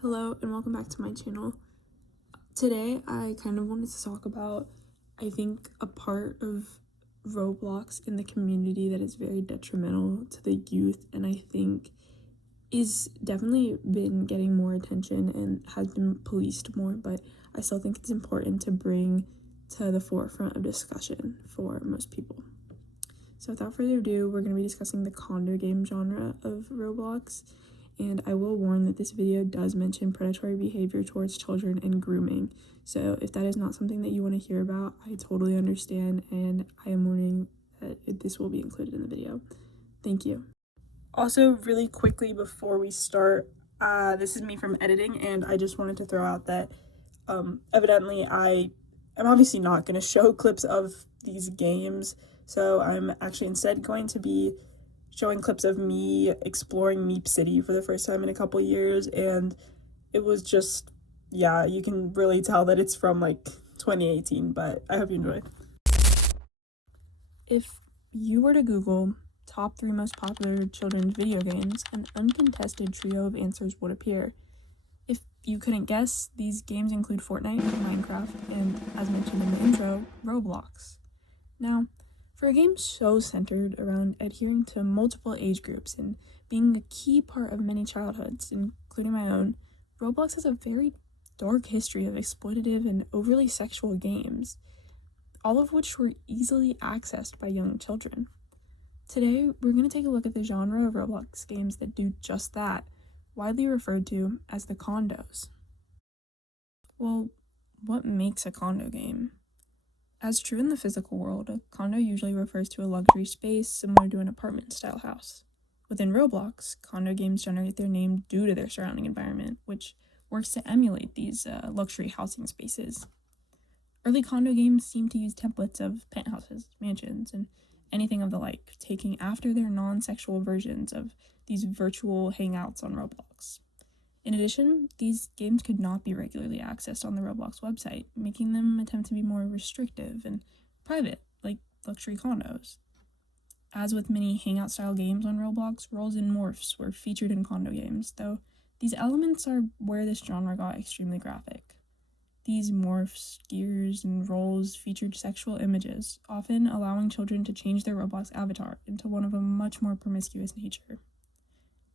Hello and welcome back to my channel. Today I kind of wanted to talk about, I think, a part of Roblox in the community that is very detrimental to the youth, and I think is definitely been getting more attention and has been policed more, but I still think it's important to bring to the forefront of discussion for most people. So without further ado, we're going to be discussing the condo game genre of Roblox. And I will warn that this video does mention predatory behavior towards children and grooming. So if that is not something that you want to hear about, I totally understand, and I am warning that this will be included in the video. Thank you. Also, really quickly before we start, this is me from editing, and I just wanted to throw out that evidently I am obviously not going to show clips of these games, so I'm actually instead going to be showing clips of me exploring Meep City for the first time in a couple years, and it was just, yeah, you can really tell that it's from like 2018, but I hope you enjoy. If you were to Google top 3 most popular children's video games, an uncontested trio of answers would appear. If you couldn't guess, these games include Fortnite, Minecraft, and, as mentioned in the intro, Roblox. Now, for a game so centered around adhering to multiple age groups and being a key part of many childhoods, including my own, Roblox has a very dark history of exploitative and overly sexual games, all of which were easily accessed by young children. Today, we're going to take a look at the genre of Roblox games that do just that, widely referred to as the condos. Well, what makes a condo game? As true in the physical world, a condo usually refers to a luxury space similar to an apartment-style house. Within Roblox, condo games generate their name due to their surrounding environment, which works to emulate these luxury housing spaces. Early condo games seem to use templates of penthouses, mansions, and anything of the like, taking after their non-sexual versions of these virtual hangouts on Roblox. In addition, these games could not be regularly accessed on the Roblox website, making them attempt to be more restrictive and private, like luxury condos. As with many hangout-style games on Roblox, roles and morphs were featured in condo games, though these elements are where this genre got extremely graphic. These morphs, gears, and roles featured sexual images, often allowing children to change their Roblox avatar into one of a much more promiscuous nature.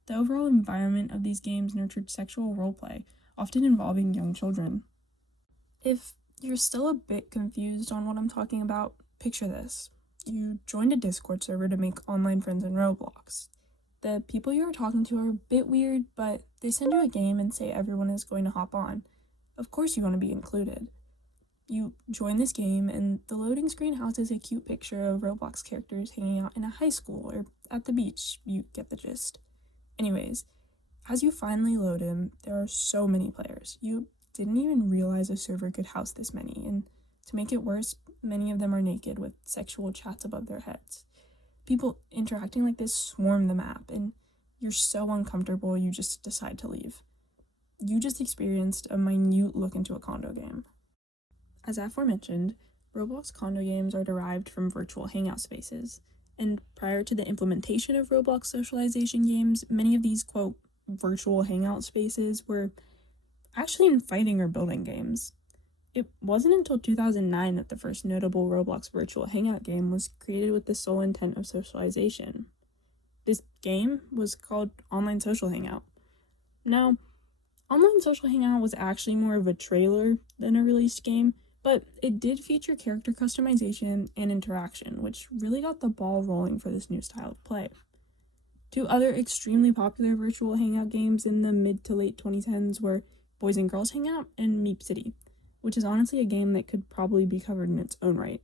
The overall environment of these games nurtured sexual roleplay, often involving young children. If you're still a bit confused on what I'm talking about, picture this. You joined a Discord server to make online friends in Roblox. The people you are talking to are a bit weird, but they send you a game and say everyone is going to hop on. Of course you want to be included. You join this game, and the loading screen houses a cute picture of Roblox characters hanging out in a high school or at the beach. You get the gist. Anyways, as you finally load in, there are so many players. You didn't even realize a server could house this many, and to make it worse, many of them are naked with sexual chats above their heads. People interacting like this swarm the map, and you're so uncomfortable you just decide to leave. You just experienced a minute look into a condo game. As aforementioned, Roblox condo games are derived from virtual hangout spaces, and prior to the implementation of Roblox socialization games, many of these, quote, virtual hangout spaces were actually in fighting or building games. It wasn't until 2009 that the first notable Roblox virtual hangout game was created with the sole intent of socialization. This game was called Online Social Hangout. Now, Online Social Hangout was actually more of a trailer than a released game, but it did feature character customization and interaction, which really got the ball rolling for this new style of play. Two other extremely popular virtual hangout games in the mid to late 2010s were Boys and Girls Hangout and Meep City, which is honestly a game that could probably be covered in its own right.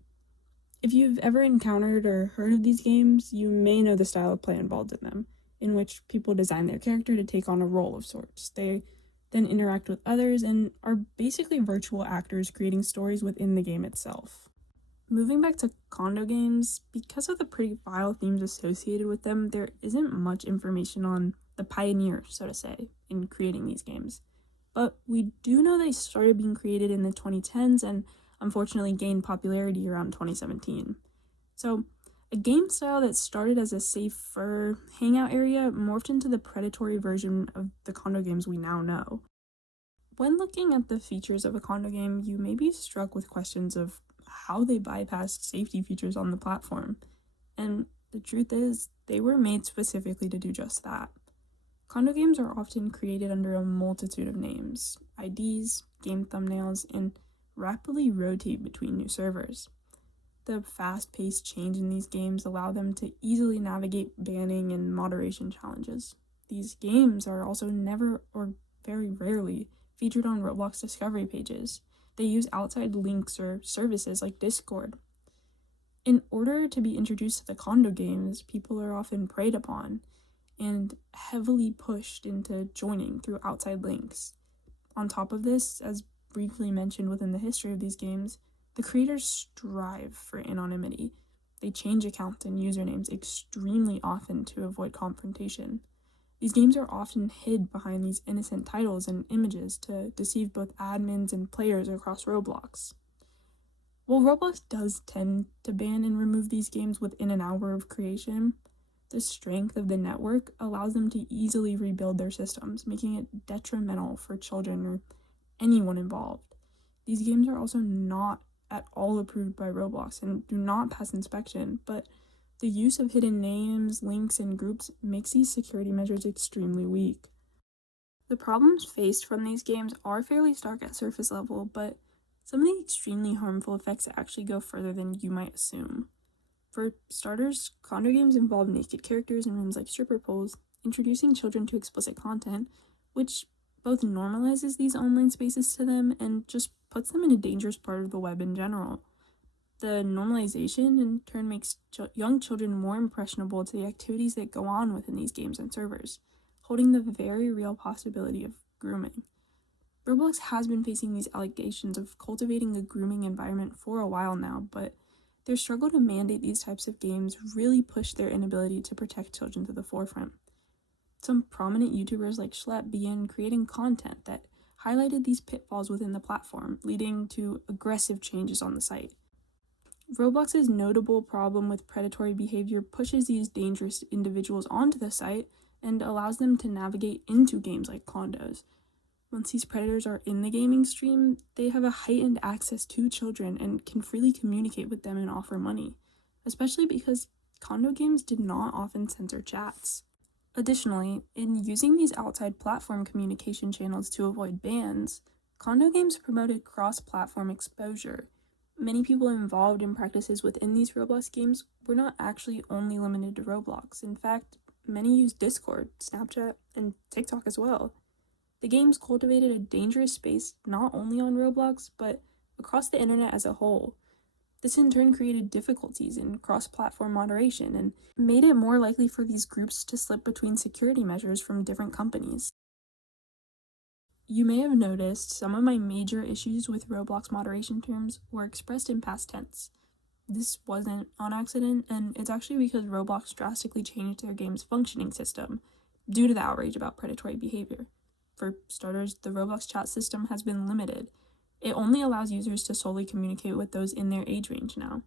If you've ever encountered or heard of these games, you may know the style of play involved in them, in which people design their character to take on a role of sorts. They then interact with others and are basically virtual actors creating stories within the game itself. Moving back to condo games, because of the pretty vile themes associated with them, there isn't much information on the pioneer, so to say, in creating these games. But we do know they started being created in the 2010s and unfortunately gained popularity around 2017. So, a game style that started as a safer hangout area morphed into the predatory version of the condo games we now know. When looking at the features of a condo game, you may be struck with questions of how they bypassed safety features on the platform. And the truth is, they were made specifically to do just that. Condo games are often created under a multitude of names, IDs, game thumbnails, and rapidly rotate between new servers. The fast-paced change in these games allow them to easily navigate banning and moderation challenges. These games are also never, or very rarely, featured on Roblox discovery pages. They use outside links or services like Discord. In order to be introduced to the condo games, people are often preyed upon and heavily pushed into joining through outside links. On top of this, as briefly mentioned within the history of these games, the creators strive for anonymity. They change accounts and usernames extremely often to avoid confrontation. These games are often hid behind these innocent titles and images to deceive both admins and players across Roblox. While Roblox does tend to ban and remove these games within an hour of creation, the strength of the network allows them to easily rebuild their systems, making it detrimental for children or anyone involved. These games are also not at all approved by Roblox and do not pass inspection, but the use of hidden names, links, and groups makes these security measures extremely weak. The problems faced from these games are fairly stark at surface level, but some of the extremely harmful effects actually go further than you might assume. For starters, condo games involve naked characters in rooms like stripper poles, introducing children to explicit content, which both normalizes these online spaces to them and just puts them in a dangerous part of the web in general. The normalization in turn makes young children more impressionable to the activities that go on within these games and servers, holding the very real possibility of grooming. Roblox has been facing these allegations of cultivating a grooming environment for a while now, but their struggle to mandate these types of games really pushed their inability to protect children to the forefront. Some prominent YouTubers like Schlep began creating content that highlighted these pitfalls within the platform, leading to aggressive changes on the site. Roblox's notable problem with predatory behavior pushes these dangerous individuals onto the site and allows them to navigate into games like condos. Once these predators are in the gaming stream, they have a heightened access to children and can freely communicate with them and offer money, especially because condo games did not often censor chats. Additionally, in using these outside platform communication channels to avoid bans, condo games promoted cross-platform exposure. Many people involved in practices within these Roblox games were not actually only limited to Roblox. In fact, many used Discord, Snapchat, and TikTok as well. The games cultivated a dangerous space not only on Roblox, but across the internet as a whole. This in turn created difficulties in cross-platform moderation and made it more likely for these groups to slip between security measures from different companies. You may have noticed some of my major issues with Roblox moderation terms were expressed in past tense. This wasn't on accident, and it's actually because Roblox drastically changed their game's functioning system due to the outrage about predatory behavior. For starters, the Roblox chat system has been limited. It only allows users to solely communicate with those in their age range now.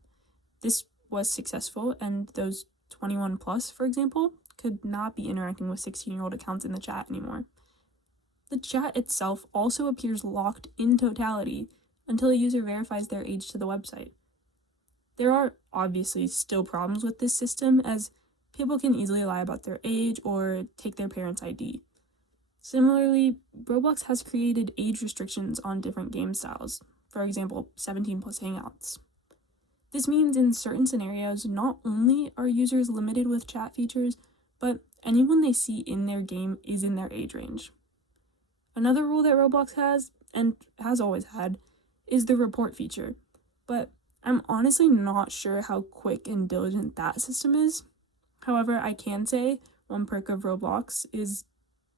This was successful, and those 21 plus, for example, could not be interacting with 16-year-old accounts in the chat anymore. The chat itself also appears locked in totality until a user verifies their age to the website. There are obviously still problems with this system, as people can easily lie about their age or take their parents' ID. Similarly, Roblox has created age restrictions on different game styles, for example, 17 plus hangouts. This means in certain scenarios, not only are users limited with chat features, but anyone they see in their game is in their age range. Another rule that Roblox has, and has always had, is the report feature, but I'm honestly not sure how quick and diligent that system is. However, I can say one perk of Roblox is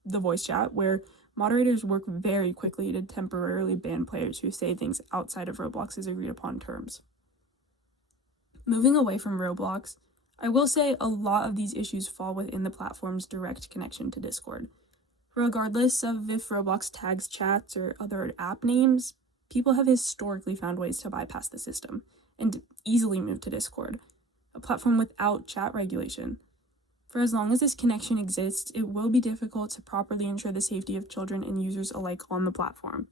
the voice chat, where moderators work very quickly to temporarily ban players who say things outside of Roblox's agreed upon terms. Moving away from Roblox, I will say a lot of these issues fall within the platform's direct connection to Discord. Regardless of if Roblox tags chats or other app names, people have historically found ways to bypass the system and easily move to Discord, a platform without chat regulation. For as long as this connection exists, it will be difficult to properly ensure the safety of children and users alike on the platform.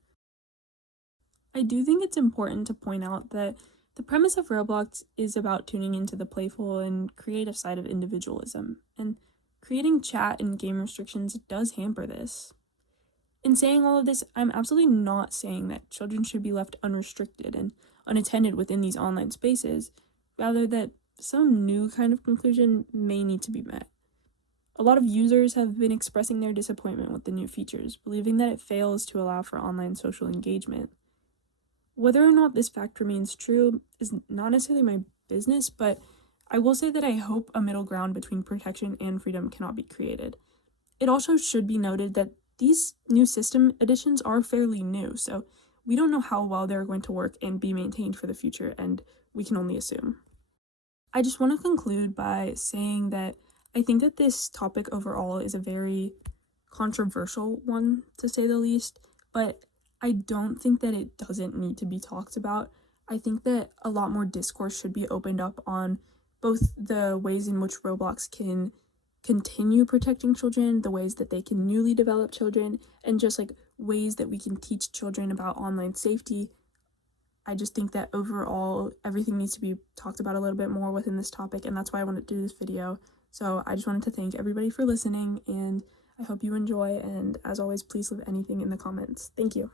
I do think it's important to point out that the premise of Roblox is about tuning into the playful and creative side of individualism, and creating chat and game restrictions does hamper this. In saying all of this, I'm absolutely not saying that children should be left unrestricted and unattended within these online spaces, rather that some new kind of conclusion may need to be met. A lot of users have been expressing their disappointment with the new features, believing that it fails to allow for online social engagement. Whether or not this fact remains true is not necessarily my business, but I will say that I hope a middle ground between protection and freedom cannot be created. It also should be noted that these new system additions are fairly new, so we don't know how well they're going to work and be maintained for the future, and we can only assume. I just want to conclude by saying that I think that this topic overall is a very controversial one, to say the least, but I don't think that it doesn't need to be talked about. I think that a lot more discourse should be opened up on both the ways in which Roblox can continue protecting children, the ways that they can newly develop children, and just like ways that we can teach children about online safety. I just think that overall everything needs to be talked about a little bit more within this topic, and that's why I wanted to do this video. So I just wanted to thank everybody for listening, and I hope you enjoy, and as always, please leave anything in the comments. Thank you.